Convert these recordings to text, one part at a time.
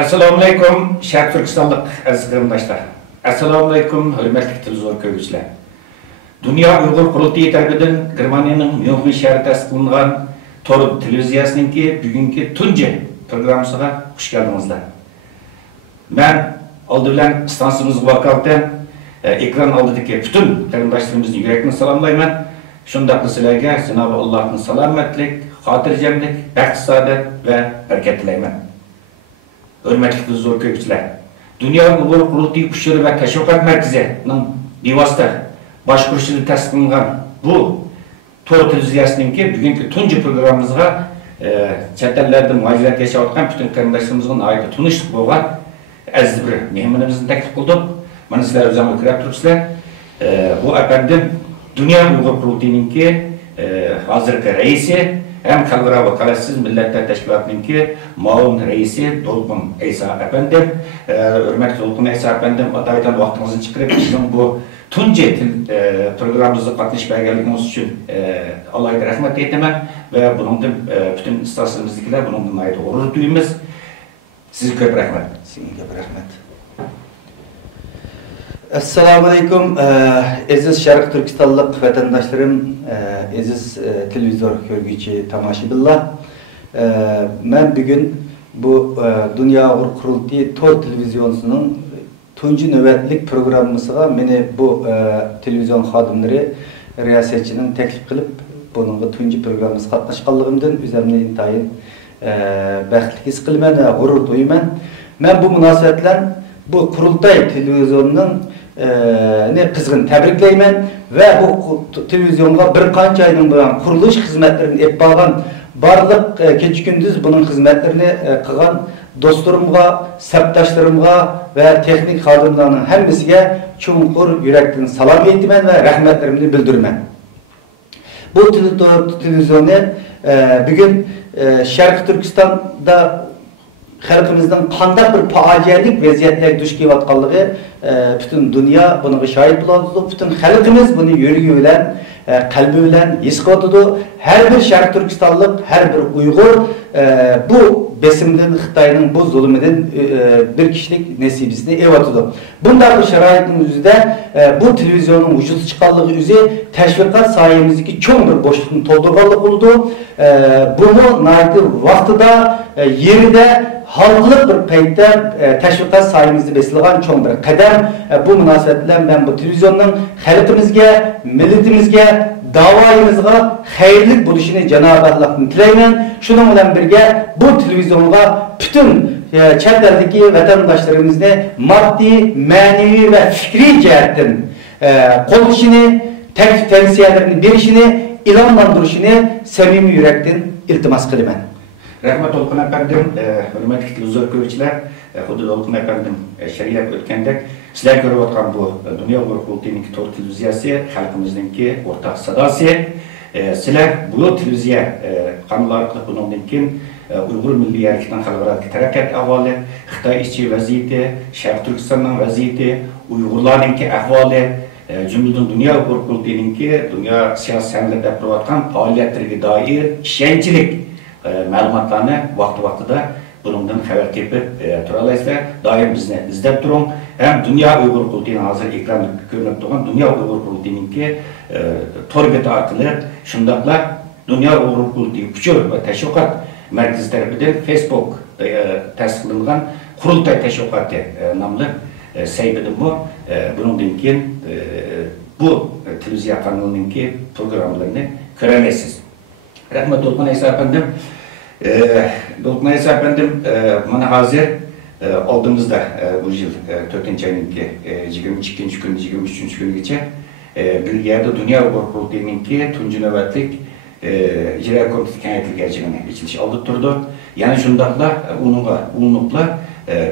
Assalamualaikum, Şərq Türkistanlıq əziz qırımdaşlar. Assalamualaikum, hörmətli televizor көргүчүлөр. Dünya Uyghur Qurultayı tərəfindən Germaniyanın München şəhəri təsis qılınan Tor televiziyasınınki bugünkü tunji proqramısına xoş gəldinizlər. Mən aldı bilan stansiyamız vakalətən ekran aldidagi bütün qarindoshlarimizni yurakdan salomlayman. Shundaqla sizlarga Cenab-ı Allah'ın salomatlik, xotirjamlik, baxt, saodat va barakat tilayman. Hörmətli televizor görgüçülər. Dünya Uyghur Qurultayı Kuchları və Təşviqat Mərkəzinin bevosita başqurishida təsis qilingan bu Tor televiziyasınınki bugünkü tunji programımızga chet ellərdə muhacirat yaşayotgan bütün qarindoshlarımızga aid tunishlik bo'lgan aziz bir mehmonimizni taklif qildik. Mana sizlar o'zingizlar ko'rib turibsizlar. Bu efendim Dünya Uyghur Qurultayınınki hozirgi raisi hem Xalqaro vakolatsiz millatlar tashkilotininki muavin raisi Dolqun Aysa efendim, hurmatli Dolqun Aysa efendim, ataydan vaqtingizni chiqarib bizning bu tunji programmamizga qatnashib berganligingiz uchun Allohga rahmat aytaman va buningdan bütün istasyonimizdagilar buningdan ayrı g'urur duyamiz. Sizga ko'p rahmat. Sizga ko'p rahmat. Assalamu alaikum, aziz Şərq Türkistanlıq vətəndaşlarım, aziz televizor görgücü tamaşaçılar. Mən bugün bu Dünya Uyghur Qurultayı Tor televizyonusunun tunji növbətlik proqramımızga meni bu televizyon xadimləri riyasetçinin təklif qilib, bununla tunji proqramımızga qatnaşqanlığımdan özümni intayın bəxtli his qilman və g'urur duyman. Mən bu münasibətlə bu Qurultay televizyonunun qizg'in tabriklayman va bu televizyonga bir qancha aydan buyon qurilish xizmatlarini olib borgan barliq kecha kunduz buning xizmatlarini qilgan do'stlarimga, sabdoshlarimga va texnik xodimlarning hammasiga chuqur yurakdan salom aytaman va rahmatlarimni bildiraman. Bu televizyonni bugun Sharq Turkistonda xalqimizning qanday bir facialik vaziyatlarga duch kelayotganligi bütün dünya buna şahit bo'ladi. Bütün xalqimiz buni yuragi bilan, qalbi bilan his qiladi. Har bir Sharq Turkistonlik, har bir Uyg'ur bu besimdan, Xitoyning bu zulmidan bir kishilik nasibasini evatadi. Bunday bir sharoitning o'zida bu televizyonning vujudga chiqqanligi o'zi tashviqot soyamizdagi cho'ng bir bo'shliqni to'ldirganlik bo'ldi. Buni naydi vaqtida, yerida halkılık bir paytda təşviqat sayımızda besilgan çoğun bir qadam. Bu münasibətle ben bu televizyonun xalqimizga, millatimizga, davayimizga xayrlik bo'lishini Cenab-ı Allah'tan tilayman. Şunun bilan birga bu televizyonga bütün chet eldagi vatandaşlarimizni maddi, ma'naviy va fikriy jihatdan qo'llashini, tavsiyalarini berishini, ilonlantirishini samimiy yurakdan iltimos qilaman. Rahmat Dolqun efendim, hürmetli televizor görgüçüler, Xudo Dolqun efendim şərhlab o'tgandek, sizlar ko'rib o'tgan bu Dünya Uyghur Qurultayınınki Tor televiziyasi xalqimizningki o'rtaq sadosi. Sizlar bu televiziya qanday orqali bundan keyin Uyg'ur milliy harakatining xalqaro taraqqiyot ahvoli, Xitoy ichki vaziyati, Sharq Turkistonning vaziyati, Uyg'urlarningki ahvoli, jumladan Dünya Uyghur Qurultayınınki dunyo siyosatlarida qilayotgan faoliyatlariga doir ishonchlik ma'lumotlarni vaqti-vaqtida bundan xabar tepib turalaysizlar. Doim bizni izlab turing. Ham Dünya Uyghur Qurultayıning hozir ekranda ko'rinib turgan Dünya Uyghur Qurultayınınki Tor beti orqali shundaqla Dünya Uyghur Qurultayı Kuchlar va Tashviqot Markazi tarafidan Facebook tasdiqlangan Qurultay Tashviqoti nomli saytida bundan keyin bu televiziya kanalininki programmalarni ko'ra olasiz. Rahmat Dolqun Aysa efendim. Dolqun Aysa efendim, mana hazır aldığımızda bu yıl 4. ayınki 22. gün, 23. güngacha Belgiyada Dünya Uyghur Qurultayınınki tunji navbatlik ijro komiteti kengaytirilganligini ichilish oldi turdi. Yana shundaqla uningga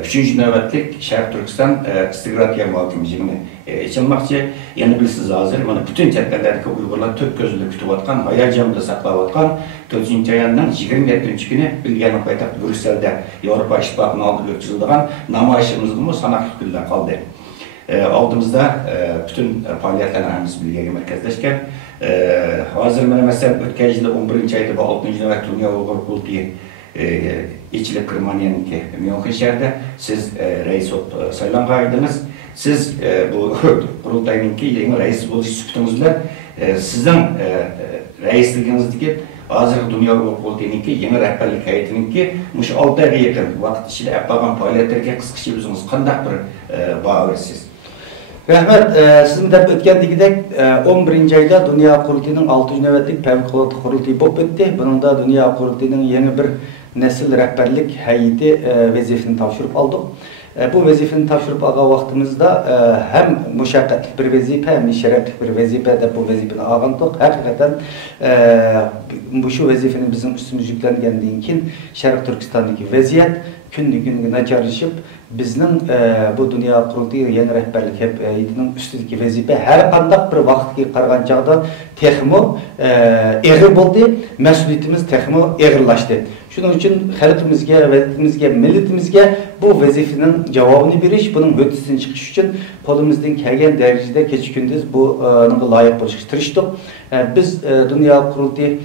3. navbatlik Sharq Turkiston istiqrotiya hokimligini ichilmoqchi. Yana bilsiz hozir mana bütün chet ellardagi Uyg'urlar to'rt ko'zli kutayotgan, hayajonda saqlayotgan 4. ayning 27. kuni Belgiyaning poytaxti Bryusselda Yevropa Ittifoqining oldida o'tkazilgan namoyishimizga sanoqli kunlar qoldi. Oldimizda bütün faaliyetlerden hangisi Belgiyaga markazlashgan. Hozir mana masalan o'tgan yil 11. ayda bu 6. navbat Dünya Uyghur Qurultayı İçilik Kırmaniyan'ınki München şehirde siz reis olup saylanğaydınız. Siz bu kurultayınki yeni reis buluş süptünüzler. Sizin reisliğinizdeki hazır Dünya Kurultayınki yeni rehberlik heyetininki muş 6 ayga yakın vaqt içinde yapılan faaliyetlerge kısqacha özünüz qanday bir bağ versiz? Rahmet, sizin de ötkendigidek 11. ayda Dünya Kurultayının 6. nöbetlik Favqulodda Kurultayı bop ötdi. Bunun da Dünya Kurultayının yeni bir nesil rehberlik heyeti vazifesini tavşırıp aldık. Bu vazifeni tavşırıp algan vaqtimizda hem müşaqqatli bir vazife hem şerefli bir vazife de bu vazifeni algandık. Hakikaten bu şu vazifeni bizim üstümüz yüklengendiğinden keyin Şarkı Türkistan'daki vaziyet günü naçarlaşıp bizning bu Dünya Kurultayı yeni rehberlik heyetining ustidagi vazifa har qanday bir vaqtga qaragan chaqda texmo eg'ir bo'ldi, mas'uliyatimiz texmo eg'irlashdi. Shuning uchun xalqimizga, vatanimizga, millatimizga bu vazifaning javobini berish, buning o'tisidan chiqish uchun qo'limizdan kelgan darajada kecha kunduz bunga loyiq bo'lishga tirishdik. Biz Dünya Kurultayı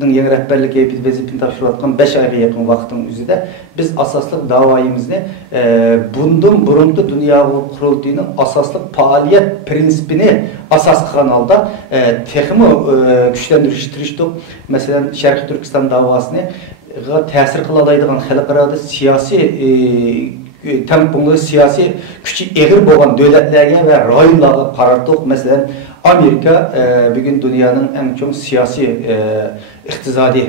yeni rehberlik heyeti vazifesini tavşırıyotgan 5 ayga yakın vaqtın üzerinde biz asaslık davayımızı bundan burundu Dünya Kurultayının asaslık faaliyet prensipini asas kılan halda texmi güçlendiriştiriştik. Mesela Şarkı Türkistan davasını tesir kılalaydıgan xalqarada siyasi siyasi güçü eğir boğan devletlerge ve rayonlarga qarardık. Mesela Amerika bugün dünyanın en çok siyasi iqtisadi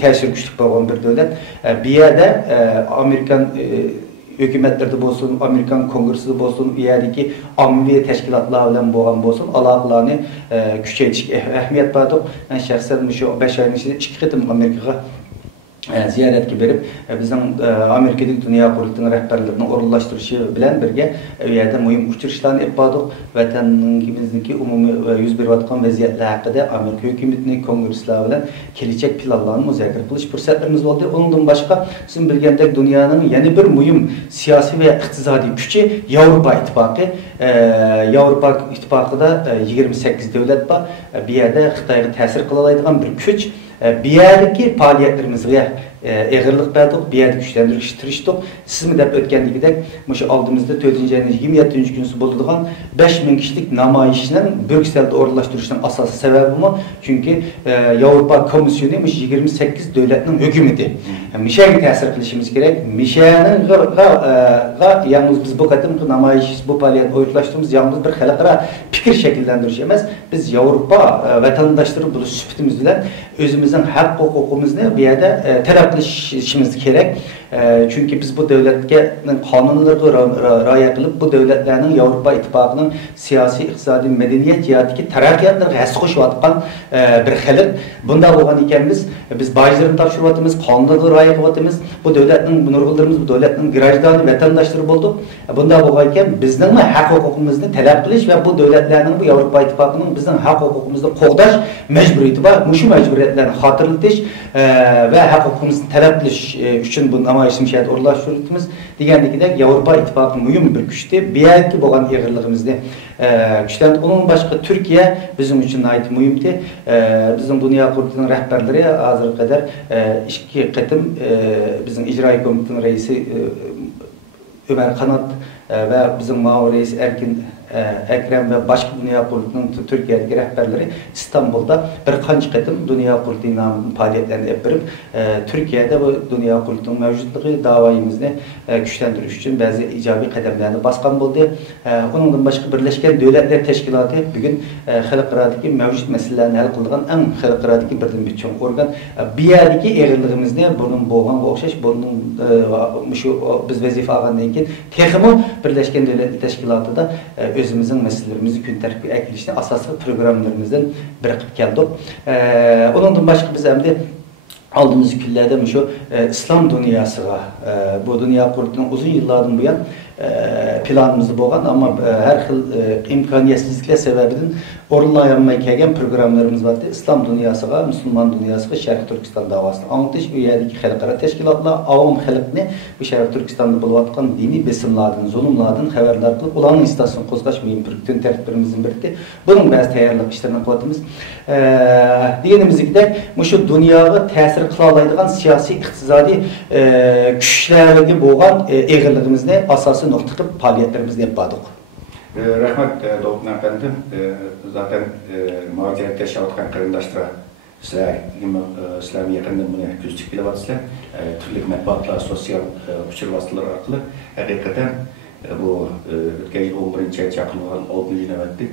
tesir güçlük boğan bir devlet. Bir yerde Amerikan hükümetlerde bolsun, Amerikan Kongresi bolsun, bir yerdeki ammaviy teşkilatlar bilen boğan bolsun, alaqalarını küçeytişke ehemmiyet verdik. Ben şahsen şu 5 ayın içinde 2 qitim Amerika'ga ziyaretki berip bizim Amerika'daki Dünya Kurultayının rehberliğini orunlaştırışı bilen birge yerde mühim uçuruşlarını yapmadık. Vatanımızdaki umumi yüz beriyotgan vaziyetler hakkında Amerika hükümetinin kongresler bilen gelecek planlarını müzakere kılış fırsatlarımız oldu. Ondan başka sizin bilgendek dünyanın yeni bir mühim siyasi ve iktisadi gücü Avrupa İttifakı. Avrupa İttifakı'da 28 devlet var. Bir yerde Xitayga tesir kılalaydigan bir güç. Bir yerdeki faaliyetlerimizge eğirlik verdik, bir yerde güçlendiriştiriştik. Siz mi de ötkendigidek, şu aldığımızda 4. ayının 27. günüsü bulduğun 5000 kişilik namayişinin Brüksel'de orlaştırışının asası sebebi mi? Çünkü Avrupa Komisyonu 28 devletinin hükümeti. Mişe'ye tesir kılışımız gerek. Mişe'nin yalnız biz bu kadar namayiş, bu faaliyet oyutlaştığımız yalnız bir halkara fikir şekillendirişemez. Biz Avrupa vatandaşları buluş süpütümüz bilen özümüzün hak hukukumuzu bir yerde talep kılışımız gerek. Çünkü biz bu devletkenin kanunlarına riayet kılıp bu devletlerin Avrupa İttifakı'nın siyasi, iktisadi, medeniyet cihatındaki terakkiyatlarına hesap koşuvatkan bir halk. Bunda olan ikimiz biz bajlarını tavşırvatımız, kanunlarına riayet kıvatımız, bu devletin nurgullarımız, bu devletin grajdanı, vatandaşları bulduk. Bunda olan bizden hak hukukumuzu talep kılış ve bu devletlerin bu Avrupa İttifakı'nın bizden hak hukukumuzu qoğdaş mecburiyeti var. Muşu mecburiyetlerini hatırlatış ve hak hukukumuzu talep kılış için bu namayişim şehit orlaştırıldığımız degandikidek Avrupa İttifakı'nın mühim bir güçtü. Bir yerdeki boğan eğirliğimizde güçlendi. Onun başka Türkiye bizim için ait mühimdi. Bizim Dünya Kurultayı'nın rehberleri hazır kadar 2 qitim bizim icra komitesinin reisi Ömer Kanat ve bizim Mao reisi Erkin Ekrem ve başka Dünya Kurultayı'nın Türkiye'deki rehberleri İstanbul'da bir kanç qitim Dünya Kurultayı'nın faaliyetlerini yapıp Türkiye'de bu Dünya Kurultayı'nın mevcutluğu davayımızı güçlendiriş için bazı icabi kademlerini baskan buldu. Onundan başka Birleşken Devletler Teşkilatı bugün halkıradaki mevcut meselelerini hal kılgan en halkıradaki birden bir çoğun organ. Bir yerdeki eğirliğimizde bunun boğan okşaş, bunun biz vazife algandan keyin texmi Birleşken Devletler Teşkilatı da özümüzün meselelerimizi gün tertibə ekilişine asaslı programlarımızdan bırakıp geldik. Ondan başka biz hem de aldığımız günlerde şu İslam dünyasına, bu Dünya Kurultayı'nın uzun yıllardan bu yan planımızda bo'lgan, ama her xil imkoniyetsizlikler sebebinden orunlayamay kelgan programlarımız vardı. İslam dünyasıga, Müslüman dünyasıga Şarkı Türkistan davasını anlatış, bu yerdeki xalqaro teşkilatlar, avam xalqni bu Şarkı Türkistan'da bo'layotgan dini besimlardan, zulümlardan xabarlar qilib, ularning istasini qo'zg'ash mümkün tertibimizin birdi. Bunun ba'zi tayyorlik ishlarini qilyapmiz. Deganimizdek, shu dunyoga ta'sir qila oladigan siyosiy, iqtisodiy kuchlarga bo'lgan eg'irligimizni asosiy nuqta qilib faoliyatlarimizni olib bordik. Rahmat Dolqun efendim. Zaten muhaciret yaşayotgan qarindoshlar sizlar yaqindan buni kuzatib kelyapsizlar. Turli matbuotlar, sotsial uchur vositalar orqali haqiqatan bu o'tgan yil 11-chi chaqirilgan 6-chi navbatlik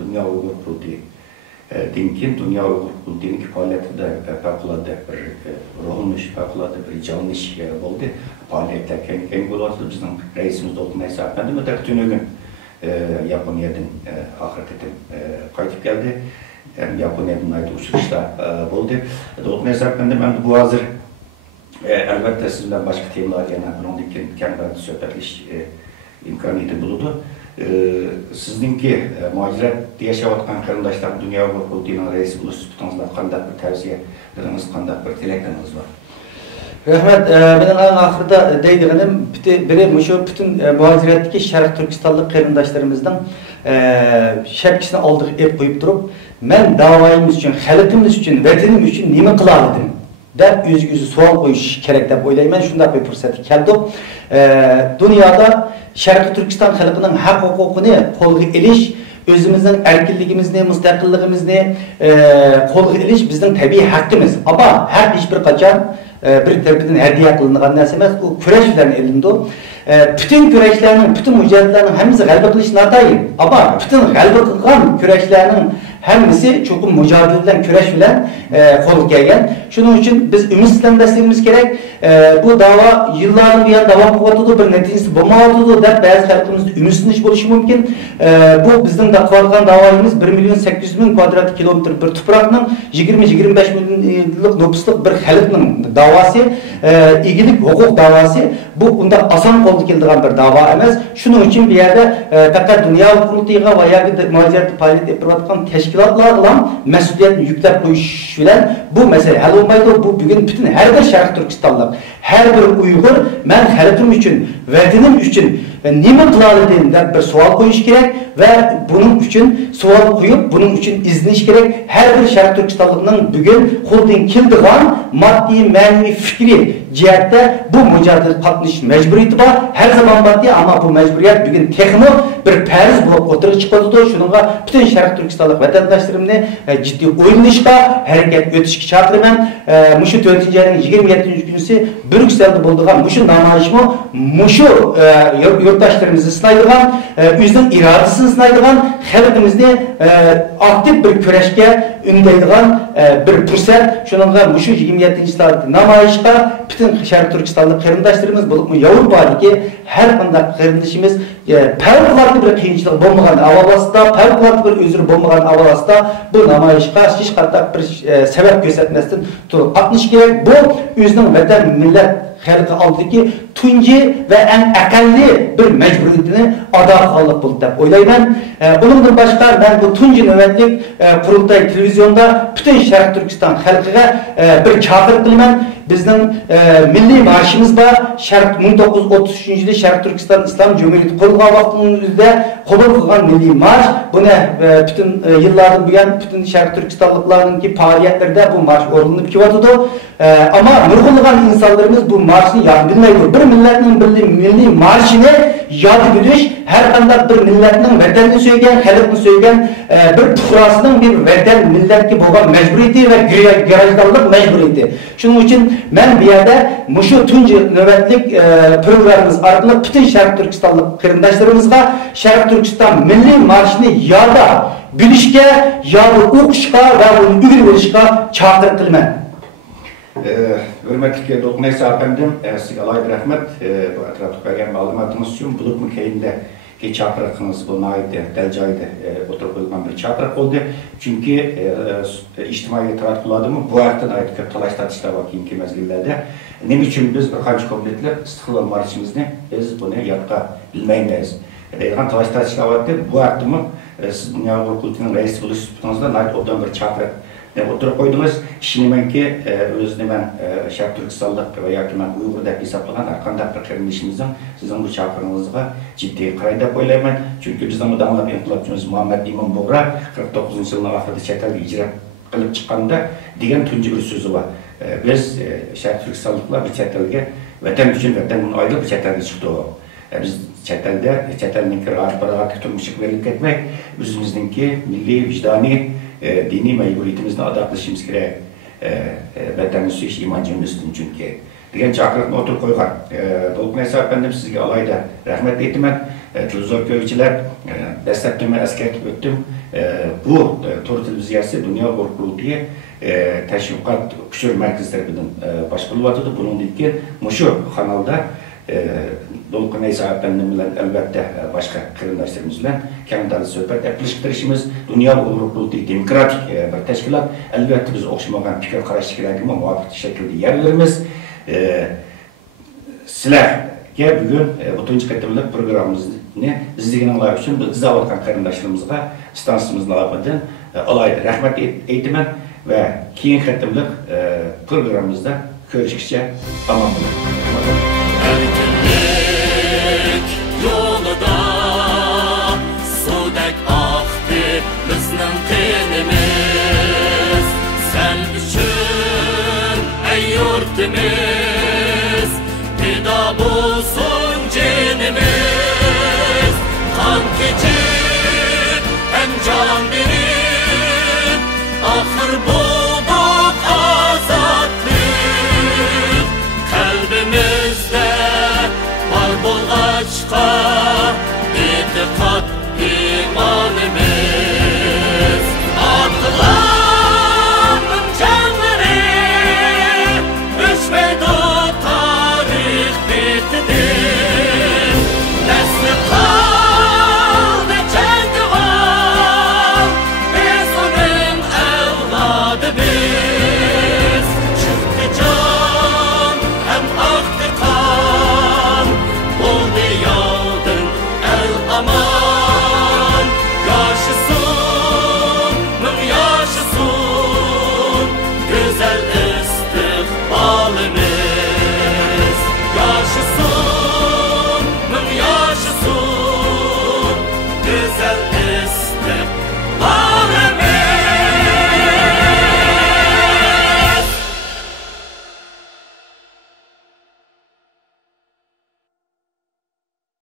Dunyo Uyg'ur qurultiyi dinkin Dunyo Uyg'ur qurultiyining faoliyatida favqulodda bir ruhlanış, favqulodda bir jalonish bo'ldi. Faoliyatlar keng bo'lyapti. Bizning raisimiz Dolqun efendim o'tgan Yaponiyadan ahirgi qitim qaytib keldi. Yaponiyadan aytib uçurishlar bo'ldi. Dolqun efendim endi bu hozir albatta siz bilan boshqa temalar yana bundan keyin kamroq suhbatlash imkoniyati bo'ladi. Sizningki muajiratda yashayotgan qarindoshlar Dunyo qurultiyining raisi bo'lib o'tganingizda qanday bir tavsiyalariniz, qanday bir tilaklariniz bor? Rahmet, benim en ahırda deydiğim biri şu bütün muhaciretteki Şarkı Türkistanlık qarindoshlarımızdan şapkasını aldık, ep koyup durup, ben davayımız için, halkımız için, vatanım için nima qila oldim deb o'ziga savol qo'yish kerak deb o'ylayman. Shunday bir fursat keldi. Dunyoda Şarkı Türkistan xalqining haq huquqini qo'lga olish, özümüzün erkinligimizni, mustaqilligimizni qo'lga olish bizning tabiiy haqqimiz. Ama her hiçbir qachon bir tarafından hediye kılıngan narsa emas, o kurashlarning elinde o. Bütün kurashlarning, bütün mücadelelerning hammasi g'alaba qilish natayim. Ama bütün g'alaba qilgan kurashlarning hammasi cho'qim mücadele bilan kurash bilan qo'lga kelgan. Shuning uchun biz umidlanmasligimiz kerak. Bu dava yillardan buyon davom qilyapti, bir natijasi bo'lmayapti deb ba'zi xalqimizda umidsizlik bo'lishi mumkin. Bu bizning qilayotgan davomiz 1.800.000 kvadrat kilometr bir tuproqning 20-25 millionlik nüfuslik bir xalqning davası, egilik huquq davası. Bu unda asan qo'lga keladigan bir davo emas. Shuning uchun bu yerda faqat Dunyo qurultiyiga va yoki muajirat faoliyat etayotgan tashkilotlar bilan mas'uliyatni yuklab qo'yish bilan bu masala hal bo'lmaydi. Bu bugun bütün her bir Şarkı Türkistanlık, her bir Uyg'ur men xalqim uchun, vatanim uchun nima qila olaman deb bir savol qo'yish kerak va buning uchun savol qo'yib, buning uchun izlanish kerak. Her bir Şarkı Türkistanlıkning bugun qo'ldan keladigan moddiy, ma'naviy, fikriy jihatda bu mücadele qatnashish majburiyati bor. Her zaman moddiy, ama bu majburiyat bugun texmo bir farz bo'lib o'tirib chiqadi. Shuningga bütün Şarkı Türkistanlık vatandoshlarımni jiddiy o'ylanishga, harakat o'tishga chaqiraman. Mushu 4-ayning 27-kunisi Brüksel'de bo'lgan mushu namoyishmi, mushu yurtdoshlarimizni sinaydigan, o'zining irodasini sinaydigan, xalqimizni aktiv bir kurashga undaydigan bir fursat. Shuningga mushu 27-soat namoyishga bütün Şarkı Türkistanlık qarindoshlarimiz bo'lib, Yevropadagi har qanday qarindoshimiz favqulodda bir qiyinchilik bo'lmagan avvalda, favqulodda bir o'zir bo'lmagan avvalda bu namoyishga hech qanday bir sabab ko'rsatmasdan turib qatnash kerak. Bu o'zining vatan, millat xalqi oldidagi tunji va eng aqalli bir majburiyatini ado qilib bo'ldi deb o'ylayman. Bundan boshqa men bu tunji navbatlik qurultay televizyonda bütün Şarkı Türkistan xalqiga bir chaqiriq qilaman. Bizning milliy marshimiz bor. 1933-yilda Şarkı Türkistan İslam Cumhuriyeti qurulgan vaqtida qabul qilgan milliy marsh. Buni bütün yillardan buyon bütün Şarkı Türkistanlıklarning faoliyatlarida bu marsh o'rinlanib kelyapti. Ama nurg'unlagan insonlarimiz bu marshni yod bilmaydi. Bir millatning milliy marshini yod bilish her qanday bir millatning vatanini so'ygan, xalqini so'ygan bir fuqarosining bir vatan millatga bo'lgan majburiyati va garajdanlik majburiyati. Shuning uchun men bu yerda mushu tunji navbatlik programmamiz orqali bütün Şarkı Türkistanlık qarindoshlarimizga Şarkı Türkistan milliy marshini yoda bilishga, yoda o'qishga va uni o'rganib olishga chaqiriq qilaman. Hürmetli Dolqun efendim, sizga alayhi rahmet. Bu atrafda bergan ma'lumotimiz uchun bulutni keyinda çapırıqınız bu naydı, dəlcaydı oturup koyulan bir çapırıq oldu. Çünkü ictimai tartışmalarda mı bu ayaktan ait köp talaş tartışlar var keyinki mezgillerde. Ne için biz bir kançı komünetler istiqlal marşımızını biz bunu yapka bilmeymeyiz. Deyilgan talaş tartışlar vardı. Bu ayakta mı siz Dünya Uyg'ur Kultinin reisi buluş tutunuzda nayt odan bir çapırıq oturup koydunuz. Şimdi ki özünü ben Şark Türkistanlık veya ki ben Uygur'da hesaplanan arkanda bir kırılışımızın sizin bu çapırınızga ciddi qarayda koylayman. Çünkü bizden bu damlap inqilabçımız Muhammed İmam Boğra 49. yılın ahırda çetelge icra kılıp çıkkanda degan tuncu bir sözü var. Biz Şark Türkistanlıklar bir çetelge vatan üçün vatan ayrı bir çetelge çıktı o. Biz çetelninki rahat turmuşluk verilip etmek, özümüzdeki milli, vicdani, dini mecburiyetimizden adaklaşımız gerek. Vatanı süyiş imancımız üstün çünkü. Degen çakırıqni oturup koygan. Dolqunay Efendim sizge alayda rahmet eytimen. Televizyon köylüçiler, desteklemen eskertip öttüm. Bu Tor televiziyası Dünya Uyg'ur Qurultayı teşviqat küçür merkezleri bilen başqarılıp bunun ilki şu kanalda Dolqunay Efendim bilen elbette başka kırındaşlarımız bilen kemdarlı söhbet yapılıştırışımız Dünya Uyg'ur Qurultayı demokratik bir teşkilat. Elbette biz okşamagan fikir qarashlarga muvafiq şekilde yer verimiz. Sizlerge bugün butuncu katılımlık programımızı izleyenler için bize avatkan karındaşlarımızga stansımızın alabından alayda rahmet eytimen ve keyin katılımlık programımızda görüşükçe tamam bulun. Erkinlik yolunda sudek aktı bizning tenimiz sen üçün ey yurtimiz